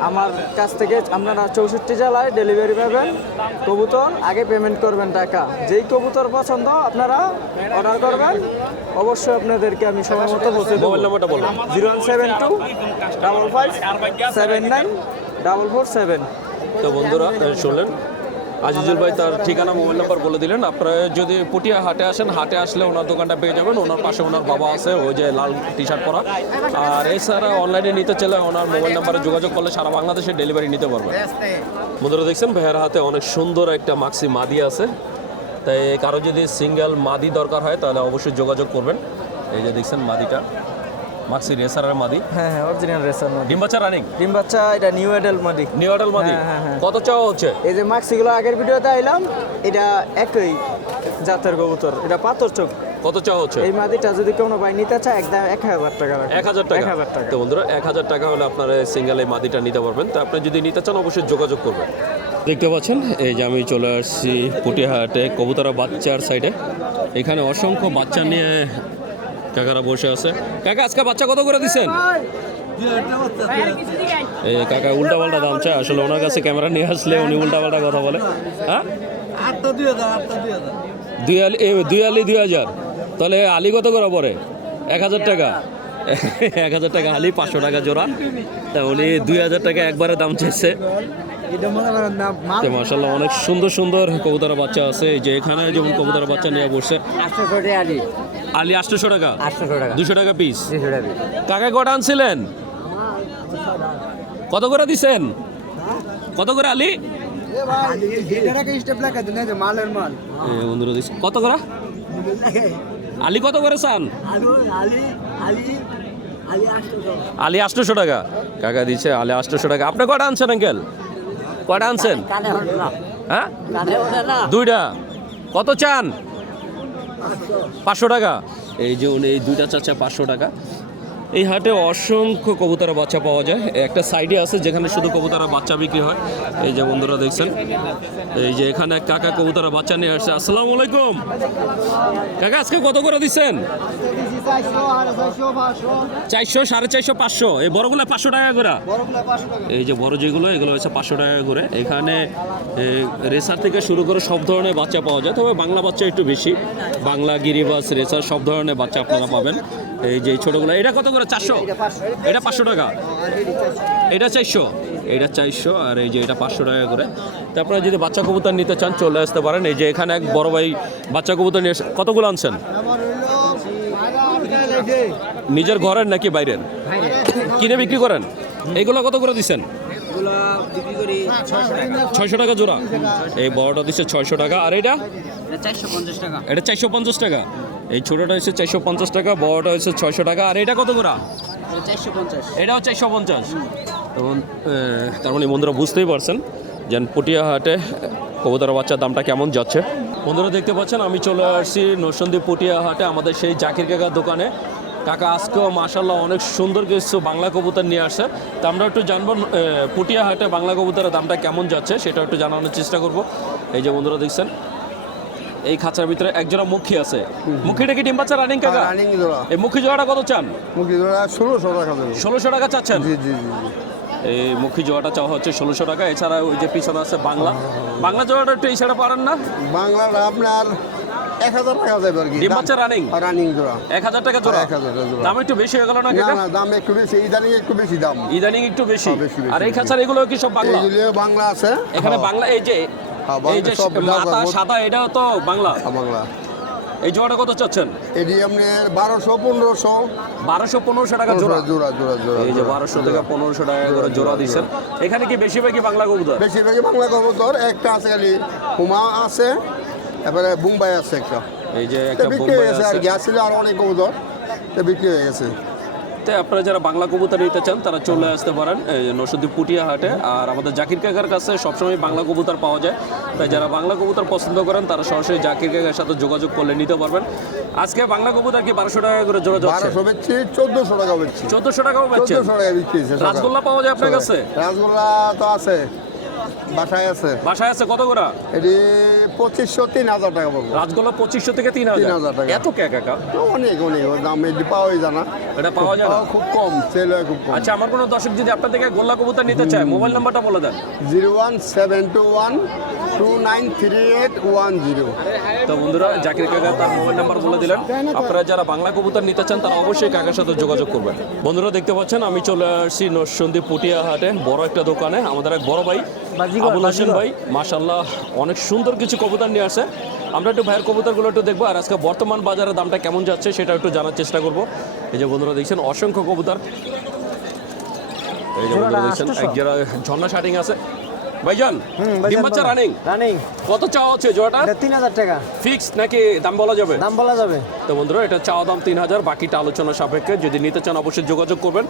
আমার কাছ থেকে আপনারা 64 জেলায় ডেলিভারি পাবেন। কবুতর আগে পেমেন্ট করবেন টাকা, যেই কবুতর পছন্দ আপনারা অর্ডার করবেন, অবশ্যই আপনাদেরকে আমি সময় মতো পৌঁছে দেব। মোবাইল নাম্বারটা বলুন। 0172 55 79 447। তো বন্ধুরা শুনলেন আজিজুল ভাই তার ঠিকানা মোবাইল নাম্বার বলে দিলেন। আপনারা যদি পুটিয়া হাটে আসেন, হাটে আসলে ওনার দোকানটা পেয়ে যাবেন। ওনার পাশে ওনার বাবা আছে, ওই যে লাল টি শার্ট পরা। আর এছাড়া অনলাইনে নিতে চাইলে ওনার মোবাইল নাম্বারে যোগাযোগ করলে সারা বাংলাদেশে ডেলিভারি নিতে পারবেন। বন্ধুরা দেখছেন ভাইয়ের হাতে অনেক সুন্দর একটা মাক্সি মাদি আছে, তাই কারো যদি সিঙ্গেল মাদি দরকার হয় তাহলে অবশ্যই যোগাযোগ করবেন। এই যে দেখছেন মাদিটা মাক্সি রেসারের মাদি। হ্যাঁ হ্যাঁ, অরিজিনাল রেসার মাদি। ডিম বাচ্চা রানিং? ডিম বাচ্চা এটা নিউ অ্যাডাল্ট মাদি। নিউ অ্যাডাল্ট মাদি? হ্যাঁ, হ্যাঁ, হ্যাঁ। কত চাওয়া হচ্ছে? এই যে মাক্সিগুলো আগের ভিডিওতে আইলাম, এটা একই জাতের কবুতর, এটা পাথর চোখ। কত চাওয়া হচ্ছে? এই মাদিটা যদি কোনো ভাই নিতে চায় একদম 1000 টাকা রাখবেন। 1000 টাকা? 1000 টাকা। তো বন্ধুরা 1000 টাকা হলে আপনারা সিঙ্গেল এই মাদিটা নিতে পারবেন। তো আপনি যদি নিতে চান অবশ্যই যোগাযোগ করবেন। দেখতে পাচ্ছেন এই যে আমি চলে আসছি পুটিয়াহাটে কবুতরা বাচ্চার সাইডে। এখানে অসংখ্য বাচ্চা নিয়ে কাকারা বসে আছে। কাকা আজকে বাচ্চা কত করে দিচ্ছেন? এই কাকা উল্টা পাল্টা দাম চায়, আসলে ওনার কাছে ক্যামেরা নিয়ে আসলে উনি উল্টা পাল্টা কথা বলে। হ্যাঁ 2000। তাহলে আলি কত করে পরে? 1000 টাকা? 1000 টাকা আলি, 500 টাকা জোড়া। তা উনি 2000 টাকা একবারে দাম চাইছে। মাশাআল্লাহ অনেক সুন্দর সুন্দর কবুতরের বাচ্চা আছে। এই যে এখানে যেমন কবুতরের বাচ্চা নিয়ে বসছে। আলি 800 টাকা? 200 টাকা পিস? কাকা কটা আনছিলেন? কত করে দিছেন? কত করে আলি? বন্ধুরা দিচ্ছে কত করে আলি? কত করে চান? আলি 800 টাকা কাকা দিচ্ছে। আলি 800 টাকা। আপনি কটা আনছেন আঙ্কেল? কটা আনছেন? হ্যাঁ দুইটা। কত চান? 500 টাকা। এই যে উনি এই দুইটা চাচ্ছে 500 টাকা। এই হাটে অসংখ্য কবুতরের বাচ্চা পাওয়া যায়। একটা সাইডে আছে যেখানে শুধু কবুতরের বাচ্চা বিক্রি হয়। এই যে বন্ধুরা দেখছেন এই যে এখানে কাকা কবুতরের বাচ্চা নিয়ে আসছে। আসসালামু আলাইকুম কাকা, আজকে কত করে দিচ্ছেন? 400, 450, 500। এই বড়গুলো 500 টাকা করে? এই যে বড় যেগুলো এগুলো হচ্ছে 500 টাকা করে। এখানে রেসার থেকে শুরু করে সব ধরনের বাচ্চা পাওয়া যায়, তবে বাংলা বাচ্চা একটু বেশি। বাংলা, গিরিবাস, রেসার সব ধরনের বাচ্চা আপনারা পাবেন। এই যে ছোটোগুলো এটা কত করে? 400? এটা 500 টাকা? এটা 400? এটা 400। আর এই যে এটা 500 টাকা করে। তো আপনারা যদি বাচ্চা কবুতর নিতে চান চলে আসতে পারেন। এই যে এখানে এক বড় ভাই বাচ্চা কবুতর নিয়ে কতগুলো আনছেন? নিজের ঘরের নাকি বাইরের? কিনে বিক্রি করেন? এইগুলো কত করে দিচ্ছেন? 600 টাকা জোড়া। এই বড়টা দিচ্ছে 600 টাকা। আর এটা? এটা 450 টাকা। এই ছোটোটা হচ্ছে 450 টাকা, বড়টা হচ্ছে 600 টাকা। আর এটা কত করে? এটাও 450। এবং তার মানে বন্ধুরা বুঝতেই পারছেন যে পুটিয়া হাটে কবুতরের বাচ্চার দামটা কেমন যাচ্ছে। বন্ধুরা দেখতে পাচ্ছেন আমি চলে আসছি নরসিংদী পুটিয়া হাটে আমাদের সেই জাকির কাকার দোকানে। কাকা আজকেও মাশাআল্লাহ অনেক সুন্দর কিছু বাংলা কবুতর নিয়ে আসছে। তা আমরা একটু জানবো পুটিয়া হাটে বাংলা কবুতরের দামটা কেমন যাচ্ছে সেটা একটু জানানোর চেষ্টা করব। এই যে বন্ধুরা দেখছেন এই খাঁচার ভিতরে একজোড়া মুখী আছে। মুখীটা কি ডিম বাচ্চা রানিং কাকা? এই মুখী জোড়াটা কত চান? মুখী জোড়া 1600 টাকা দেবো। 1600 টাকা চাচ্ছেন? জি জি জি। এই মুখী জোড়াটা চাওয়া হচ্ছে 1600 টাকা। এছাড়া ওই যে পিছনে আছে বাংলা, বাংলা জোড়াটা একটু এই সাইডে পারেন না? বাংলাটা আপনার 1000 টাকা যাবে আর কি। ডিম বাচ্চা রানিং রানিং জোড়া 1000 টাকা জোড়া। 1000 টাকা জোড়া। দাম একটু বেশি হয়ে গেল না না কাকা? না, দাম একটু বেশি, ইদানিং একটু বেশি দাম। ইদানিং একটু বেশি। হ্যাঁ, বেশি, আর এই বেশি। খাঁচার এগুলো কি সব বাংলা? এইগুলো বাংলা আছে। এখানে হ্যাঁ, বাংলা এই যে হ্যাঁ, বাংলা এই যে সব মাথা বাংলা। সাদা এটাও তো বাংলা। হ্যাঁ, বাংলা। এই জোড়াটা কত চাচ্ছেন? এটি আপনার 1200 1500 1200-1500 টাকা জোড়া। জোড়া জোড়া জোড়া এই যে 1200 থেকে 1500 টাকা করে জোড়া দিচ্ছেন। এখানে কি বেশিরভাগই বাংলা কবুতর? বেশিরভাগই বাংলা কবুতর। একটা আছে খালি হুমা আছে, এবারে বুম্বাই আছে একটা। এই যে তো একটা বিক্রি হয়ে বোম্বাই গেছে আছে। আর কি, আসলে আর অনেক কবুতর তো বিক্রি হয়ে গেছে। তো আপনারা যারা বাংলা কবুতর নিতে চান তারা চলে আসতে পারেন এই নরসিংদী পুটিয়া হাটে। আর আমাদের জাকির কাকার কাছে সবসময় বাংলা কবুতর পাওয়া যায়। তাই যারা বাংলা কবুতর পছন্দ করেন তারা সরাসরি জাকির কাকার সাথে যোগাযোগ করলে নিতে পারবেন। আজকে বাংলা কবুতর কি 1200 টাকা করে জোড়া যাচ্ছে? 1200 বেচছি, 1400 টাকা বেচছি। 1400 টাকাও পাচ্ছেন? 1400 টাকা বিক্রি হয়েছে। রাসগোল্লা পাওয়া যায় আপনার কাছে? রাসগোল্লা তো আছে, বাসায় আছে। বাসায় আছে কত করে? এটি 2500 3000 টাকা পড়বো। রাসগোল্লা 2500 থেকে 3000 3000 টাকা। এত কে কাকা? অনেক অনেক ওর দাম এটি পাওয়াই জানা, এটা পাওয়া যায় না? খুব কম, সেল হয় খুব কম। আচ্ছা, আমার কোনো দর্শক যদি আপনার থেকে গোল্লা কবুতর নিতে চায় মোবাইল নাম্বারটা বলে দেন। 01721293810। তো বন্ধুরা, জাকির কাকা তার মোবাইল নাম্বার বলে দিলেন। আপনারা যারা বাংলা কবুতর নিতে চান তারা অবশ্যই কাকার সাথে যোগাযোগ করবেন। বন্ধুরা দেখতে পাচ্ছেন আমি চলে আসছি নরসিংদী পুটিয়া হাটে বড় একটা দোকানে। আমাদের এক বড় ভাই আবুল হোসেন ভাই মাশাআল্লাহ অনেক সুন্দর কিছু কবুতর নিয়ে আসে। আমরা একটু ভাইয়ের কবুতরগুলো একটু দেখবো আর আজকে বর্তমান বাজারের দামটা কেমন যাচ্ছে সেটা একটু জানার চেষ্টা করব। এই যে বন্ধুরা দেখছেন অসংখ্য কবুতর। এই যে বন্ধুরা দেখছেন এক জোড়া ঝর্ণা শাটিং আছে। ভাইজান ডিম বাচ্চা রানিং রানিং কত চাওয়া হচ্ছে জোড়াটা? 3000 টাকা ফিক্সড নাকি দাম বলা যাবে? দাম বলা যাবে। তো বন্ধুরা এটা চাওয়া দাম 3000, বাকিটা আলোচনা সাপেক্ষে। যদি নিতে চান অবশ্যই যোগাযোগ করবেন।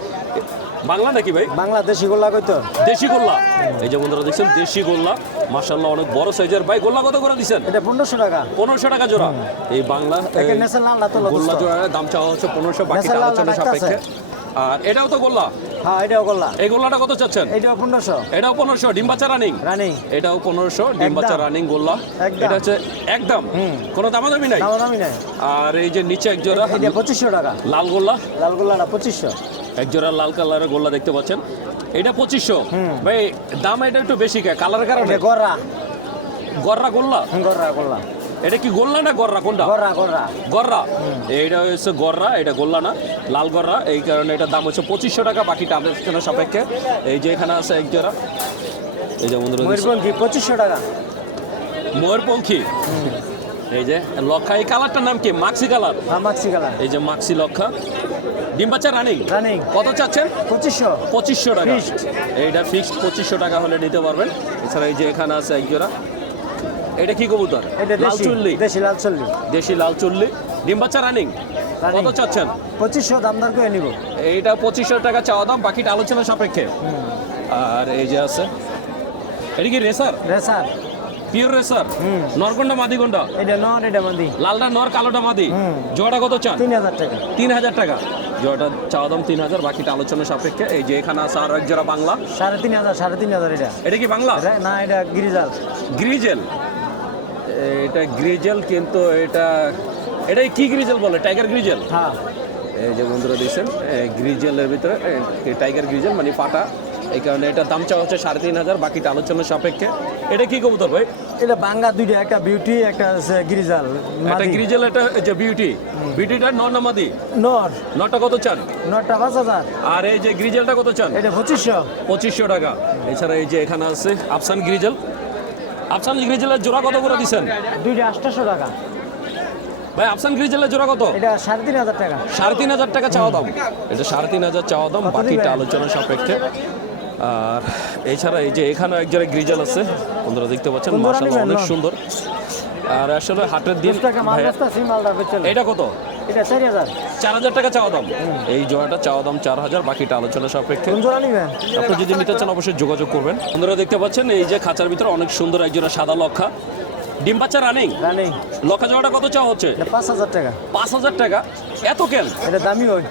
বাংলা নাকি ভাই? বাংলাদেশি গোল্লা কইতো দেশি গোল্লা। এই যে বন্ধুরা দেখছেন দেশি গোল্লা মাশাআল্লাহ অনেক বড় সাইজের। ভাই গোল্লা কত করে দিচ্ছেন? এটা 1500 টাকা। 1500 টাকা জোড়া। এই বাংলা একে নেসেল লাল না তো গোল্লা জোড়ার দাম চাওয়া হচ্ছে 1500, বাকিটা নেসেল লাল আলোচনা না সাপেক্ষে। আর এটাও তো গোল্লা। হ্যাঁ, এটাও গোল্লা। এই গোল্লাটা কত চাচ্ছেন? এটাও 1500 এটাও 1500 ডিম বাচ্চা রানিং। রানিং এটাও 1500 ডিম বাচ্চা একদম। রানিং গোল্লা। একদম। এটা হচ্ছে একদম কোনো দামাদামি নাই। দামি নাই। আর এই যে নিচে এক জোড়া এটা 2500 টাকা। লাল গোল্লা, লাল গোল্লাটা 2500। এক জোড়া লাল কালারের গোল্লা দেখতে পাচ্ছেন। এটা 2500। ভাই দাম এটা একটু বেশি কে কালারের কারণে? এটা গররা গররা গোল্লা। গররা গোল্লা। এটা কি গোল্লা না গররা কোনটা? গররা গররা গররা। এইটা হচ্ছে গররা, এটা গোল্লা না, লাল গররা। এই কারণে এটার দাম হচ্ছে 2500 টাকা, বাকিটা আলোচনা সাপেক্ষে। এই যে এখানে আছে এক জোড়া, এই যে বন্ধুরা ময়ূরপঙ্খী 2500 টাকা। ময়ূরপঙ্খী। এই যে লক্ষা, এই কালারটার নাম কি? মাক্সি কালার। হ্যাঁ, মাক্সি কালার। এই যে মাক্সি লক্ষা ডিম বাচ্চা রানিং। রানিং কত চাচ্ছেন? 2500। 2500 টাকা। Fixed। এইটা ফিক্সড 2500 টাকা হলে নিতে পারবেন। এছাড়া এই যে এখানে আছে এক জোড়া, এটা কি কবুতর? এটা লাল দেশি চুল্লি। দেশি লাল চুল্লি। দেশি লাল চুল্লি ডিম বাচ্চা রানিং। Running। কত চাচ্ছেন? 2500 দামদার করে নিব। এইটা 2500 টাকা চাওয়া দাম, বাকিটা আলোচনা সাপেক্ষে। আর এই যে আছে, এটা কি রেসার? Racer pure racer. নরকন্ডা মাদিগন্ডা। এটা নর, এটা মাদি। লালটা নর, কালোটা মাদি। জোড়াটা কত চান? 3000 টাকা। 3000 টাকা জোড়াটা চাওয়া দাম 3000, বাকিটা আলোচনা সাপেক্ষে। এই যে এখানে আছে আরো এক জোড়া বাংলা। 3500 এটা। এটা কি বাংলা? না, এটা গিরিজাল। গ্রিজেল। এটা গ্রিজেল, কিন্তু এটা এটাই কি গ্রিজেল বলে? Tiger grizzle. হ্যাঁ, এই যে বন্ধুরা দেখছেন গ্রিজেলের ভিতরে টাইগার গ্রিজেল মানে পাটা। এই কারণে এটার দাম চাওয়া হচ্ছে 3500, বাকিটা আলোচনা সাপেক্ষে। এটা কি কবুতর ভাই? এটা বাঙ্গা দুইটা, একটা বিউটি, একটা আছে গিরিজাল। এটা গ্রিজেল, এটা যে বিউটি। বিউটিটা নর না মাদি? নর। নরটা কত চান? নরটা 5000। আর এই যে গ্রিজেলটা কত চান? এটা 2500। 2500 টাকা। এছাড়া এই যে এখানে আছে আফসান গ্রিজেল। আফসান গ্রিজেলের জোড়া কত করে দিচ্ছেন? দুইটা 800 টাকা। ভাই আফসান গ্রিজেলের জোড়া কত? এটা 3500 টাকা। 3500 টাকা চাওয়া দাম। এটা 3500 চাওয়া দাম, কত বাকিটা দিবেন? আলোচনা সাপেক্ষে। আর এছাড়া এই যে এখানে এক জোড়া গ্রিজেল আছে, বন্ধুরা দেখতে পাচ্ছেন কোন জোড়া মাশাআল্লাহ নিবেন? অনেক সুন্দর। আর আসলে হাটের দিন 10 টাকা মাল ভাইয়া, বেচতাছি, মালটা বেচলে। এটা কত? এটা 4000। 4000 টাকা চাওয়া দাম। এই জোড়াটা চাওয়া দাম 4000, বাকিটা আলোচনা সাপেক্ষে। কোন জোড়া নিবেন? আপনি যদি নিতে চান অবশ্যই যোগাযোগ করবেন। বন্ধুরা দেখতে পাচ্ছেন এই যে খাঁচার ভিতরে অনেক সুন্দর এক জোড়া সাদা লক্ষা ডিম বাচ্চা রানিং। রানিং লক্ষা জোড়াটা কত চাওয়া হচ্ছে? এটা 5000 টাকা। 5000 টাকা। এত কেন এটা দামি হয়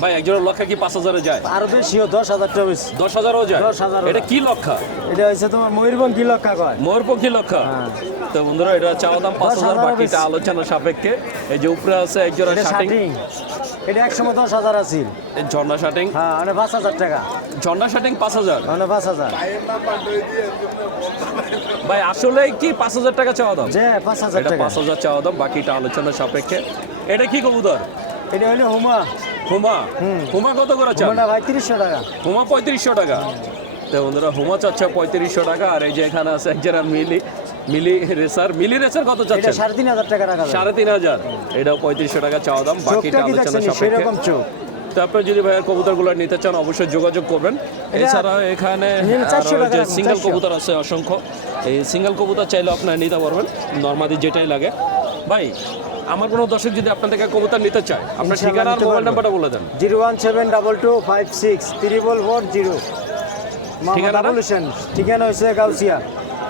ভাই? এক জোড়া লক্ষা কি 5000-এ যায়? আরো বেশিও, 10,000 টাকা বেশি। 10,000-ও যায়। 10,000 এটা কি লক্ষা? এটা হচ্ছে তোমার ময়ূরপঙ্খী লক্ষা কয়। ময়ূরপঙ্খী লক্ষা। হ্যাঁ। তো বন্ধুরা এটা চাওয়া দাম 5000, 10,000 বাকিটা বেশি। আলোচনা সাপেক্ষে। এই যে উপরে আছে এক জোড়া এটা শাটিং। শাটিং। এটা 110,000 আছে। এই ঝর্ণা শাটিং, হ্যাঁ, মানে 5,000 টাকা। ঝর্ণা শাটিং 5,000। মানে 5,000। ভাই আসলে কি 5,000 টাকা চাওয়া দাম? যে 5,000 এটা টাকা। 5,000 চাওয়া দাম, বাকিটা আলোচনা সাপেক্ষে। এটা কি কবুতর? এটা হলো হুমা। হুমা, হুমা কত করে চান? হুমাটা ভাই 300 টাকা। হুমা 3500 টাকা। তো বন্ধুরা হুমা চাচ্ছে 3500 টাকা। আর এই যে এখানে আছে একজনের মিলি রেসার কত এটা চাচ্ছেন? 3,500 টাকা রাখা যাবে। 3,500। এটাও 3500 টাকা চাওয়া দাম, বাকিটা চোখটা কি আলোচনা দেখছেন? সাপেক্ষে। সেরকম চোখ। তো আপনারা যদি ভাইয়ের কবুতরগুলো নিতে চান অবশ্যই যোগাযোগ করবেন। এছাড়া এখানে নিলে 400 আরো টাকা যে রাখুন, সিঙ্গেল 400 কবুতর আছে অসংখ্য। এই সিঙ্গেল কবুতর চাইলে আপনারা নিতে পারবেন, নর্মালি যেটাই লাগে। ভাই আমার কোনো দর্শক যদি আপনার থেকে কবুতর নিতে চায়, আপনার ইনশাআল্লাহ ঠিকানা আর নিতে মোবাইল পারবেন। নাম্বারটা বলে দেন। 01722563440। মোহাম্মদ ঠিকানাটা? আবুল হোসেন, ঠিকানা হচ্ছে গাউসিয়া।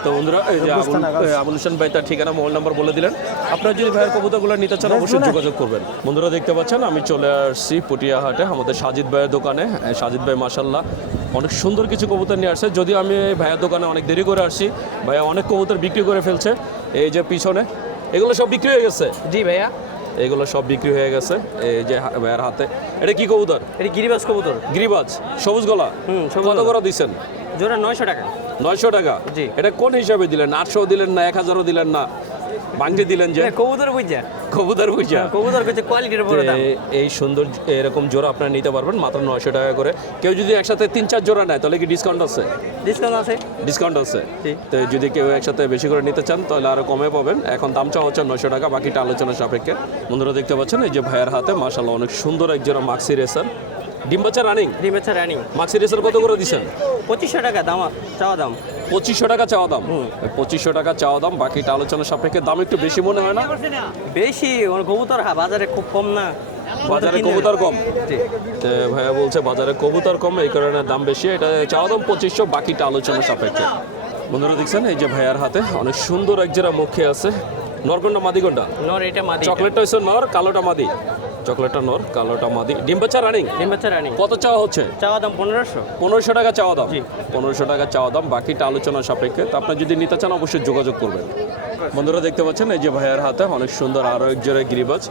তো বন্ধুরা এই যে বুঝতে না পারছি। আবুল হোসেন ভাই তার ঠিকানা মোবাইল নাম্বার বলে দিলেন। আপনারা যদি ভাইয়ের কবুতরগুলো নিতে চান অবশ্যই যোগাযোগ করবেন। বন্ধুরা দেখতে পাচ্ছেন আমি চলে আসছি পুটিয়াহাটে আমাদের সাজিদ ভাইয়ের দোকানে। সাজিদ ভাই মাশাল্লাহ অনেক সুন্দর কিছু কবুতর নিয়ে আসছে। যদিও আমি ভাইয়ের দোকানে অনেক দেরি করে আসছি, ভাইয়া অনেক কবুতর বিক্রি করে ফেলছে। এই যে পিছনে এগুলো সব বিক্রি হয়ে গেছে। জি ভাইয়া, এগুলো সব বিক্রি হয়ে গেছে। এই যে ভাইয়ের হাতে এটা কি কবুতর? এটা গিরিবাজ কবুতর। গিরিবাজ সবুজ গলা। কত করে দিচ্ছেন? জোড়া 900 টাকা। 900 টাকা। জি। এটা কোন হিসাবে দিলেন? 800 দিলেন না 1000 দিলেন না ভাঙতে দিলেন যে? কবুতর বুঝা, কবুতর বুঝা। কবুতর কিছু কোয়ালিটির উপরে দাম। এই সুন্দর এরকম জোড়া আপনারা নিতে পারবেন মাত্র 900 টাকা করে। কেউ যদি একসাথে 3-4 জোড়া নেয় তাহলে কি ডিসকাউন্ট আছে? ডিসকাউন্ট আছে। ডিসকাউন্ট আছে। জি। তো যদি কেউ একসাথে বেশি করে নিতে চান তাহলে আরো কমে পাবেন। এখন দাম চাওয়া হচ্ছে 900 টাকা, বাকিটা আলোচনা সাপেক্ষে। বন্ধুরা দেখতে পাচ্ছেন এই যে ভাইয়ের হাতে মাশাআল্লাহ অনেক সুন্দর এক জোড়া মাক্সি রেসার। ডিম বাচ্চা রানিং। ডিমের রানিং। মাক্সি রেসার কত করে দিচ্ছেন? 2500 টাকা দাম, চাওয়া দাম। 2500 টাকা চাওয়া দাম। 2500 টাকা চাওয়া দাম, বাকিটা আলোচনা সাপেক্ষে। দাম একটু বেশি মনে হয় না? বেশি ওর কবুতর বাজারে খুব কম না, বাজারে কবুতর কম। তো ভাইয়া বলছে বাজারে কবুতর কম, এই কারণে দাম বেশি। এটা চাওয়া দাম 2500, বাকিটা আলোচনা সাপেক্ষে। বন্ধুরা দেখছেন এই যে ভাইয়ার হাতে অনেক সুন্দর এক জোড়া মুখে আছে। নরকন্ডা মাদি কোনটা? নর এটা মাদি। চকলেটটা হচ্ছে নর, কালোটা মাদি। চকলেটটা নর, কালোটা মাদি। ডিম বাচ্চা রানিং। ডিমের রানিং। কত চাওয়া হচ্ছে? চাওয়া দাম 1500। 1500 টাকা চাওয়া দাম। জি। 1500 টাকা চাওয়া দাম, বাকিটা আলোচনা সাপেক্ষে। তো আপনার যদি নিতে চান অবশ্যই যোগাযোগ করবেন। বন্ধুরা দেখতে পাচ্ছেন এই যে ভাইয়ার হাতে অনেক সুন্দর আরো এক জোড়া গিরিবাজ।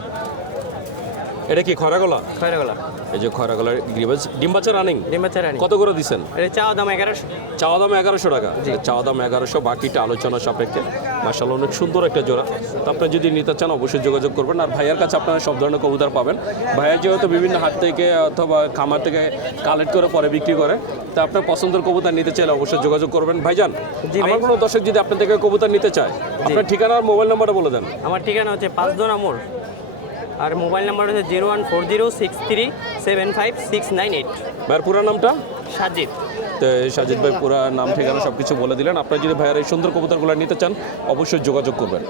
এটা কি খরা গলা? খয়রা গলা। এই যে খরা গলার গিরিবাজ। ডিম বাচ্চা রানিং। ডিমের রানিং। কত করে দিচ্ছেন? এটা চাওয়া দাম 1100। চাওয়া দাম 1100 টাকা। চাওয়া দাম 1100, বাকিটা আলোচনা সাপেক্ষে। মাশাআল্লাহ অনেক সুন্দর একটা জোড়া। তো আপনি যদি নিতে চান অবশ্যই যোগাযোগ করবেন। আর ভাইয়ার কাছে আপনারা সব ধরনের কবুতর পাবেন। ভাইয়া যেহেতু বিভিন্ন হাট থেকে অথবা খামার থেকে কালেক্ট করে পরে বিক্রি করে, তো আপনার পছন্দের কবুতর নিতে চাইলে অবশ্যই যোগাযোগ করবেন। ভাইজান আমার কোনো দর্শক যদি আপনার থেকে কবুতর নিতে চায়, আপনার ঠিকানা আর মোবাইল নাম্বারটা বলে দেন। আমার ঠিকানা হচ্ছে 5 দোনা মোড়, আর মোবাইল নাম্বার হচ্ছে 01406375698। ভাইয়ের পুরো নামটা? সাজিদ। তো এই সাজিদ ভাই পুরো নাম ঠিকানা সব কিছু বলে দিলেন। আপনারা যদি ভাইয়ের এই সুন্দর কবুতরগুলো নিতে চান অবশ্যই যোগাযোগ করবেন।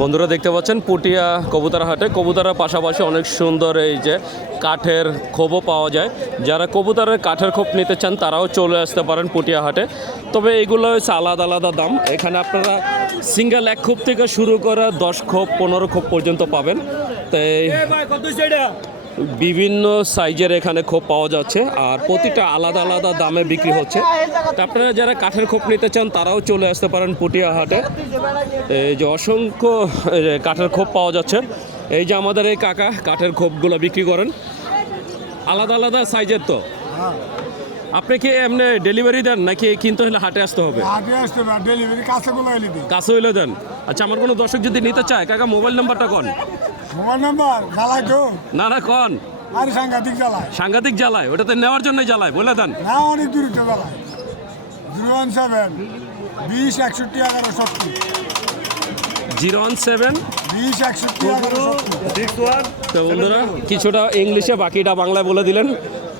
বন্ধুরা দেখতে পাচ্ছেন পুটিয়া কবুতর হাটে কবুতরের পাশাপাশি অনেক সুন্দর এই যে কাঠের খোপও পাওয়া যায়। যারা কবুতরের কাঠের খোপ নিতে চান তারাও চলে আসতে পারেন পুটিয়া হাটে। তবে এগুলো হচ্ছে আলাদা আলাদা দাম। এখানে আপনারা সিঙ্গেল 1 খোপ থেকে শুরু করে 10 খোপ 15 খোপ পর্যন্ত পাবেন। তাই বিভিন্ন সাইজের এখানে খোপ পাওয়া যাচ্ছে, আর প্রতিটা আলাদা আলাদা দামে বিক্রি হচ্ছে। তা আপনারা যারা কাঠের খোপ নিতে চান তারাও চলে আসতে পারেন পুটিয়া হাটে। এই যে অসংখ্য কাঠের খোপ পাওয়া যাচ্ছে। এই যে আমাদের এই কাকা কাঠের খোপগুলো বিক্রি করেন আলাদা আলাদা সাইজের। তো আপনি কি এমনি ডেলিভারি দেন নাকি কিনতে হলে হাটে আসতে হবে? কাছে হইলে দেন। আচ্ছা আমার কোনো দর্শক যদি নিতে চায় কাকা মোবাইল নাম্বারটা কোন? মোবাইল নাম্বার জ্বালাই তো না কোন? আর সাংঘাতিক জ্বালায় সাংঘাতিক জ্বালায়, ওটাতে নেওয়ার জন্য জ্বালায়, বলে দেন। না, অনেক দূরিতে জ্বালায়। 017 20 61 11 70 017 20 61 11 70। তো বন্ধুরা কিছুটা ইংলিশে বাকিটা বাংলায় বলে দিলেন।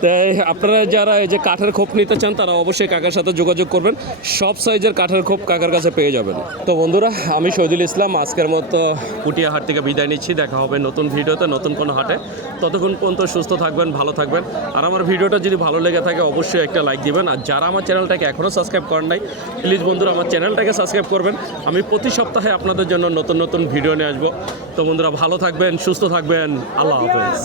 তাই আপনারা যারা এই যে কাঠের খোপ নিতে চান তারা অবশ্যই কাকার সাথে যোগাযোগ করবেন। সব সাইজের কাঠের খোপ কাকার কাছে পেয়ে যাবেন। তো বন্ধুরা আমি শহীদুল ইসলাম আজকের মতো পুটিয়া হাট থেকে বিদায় নিচ্ছি। দেখা হবে নতুন ভিডিওতে নতুন কোনো হাটে। ততক্ষণ পর্যন্ত সুস্থ থাকবেন, ভালো থাকবেন। আর আমার ভিডিওটা যদি ভালো লেগে থাকে অবশ্যই একটা লাইক দিবেন। আর যারা আমার চ্যানেলটাকে এখনও সাবস্ক্রাইব করেন নাই প্লিজ বন্ধুরা আমার চ্যানেলটাকে সাবস্ক্রাইব করবেন। আমি প্রতি সপ্তাহে আপনাদের জন্য নতুন নতুন ভিডিও নিয়ে আসবো। তো বন্ধুরা ভালো থাকবেন, সুস্থ থাকবেন। আল্লাহ হাফেজ।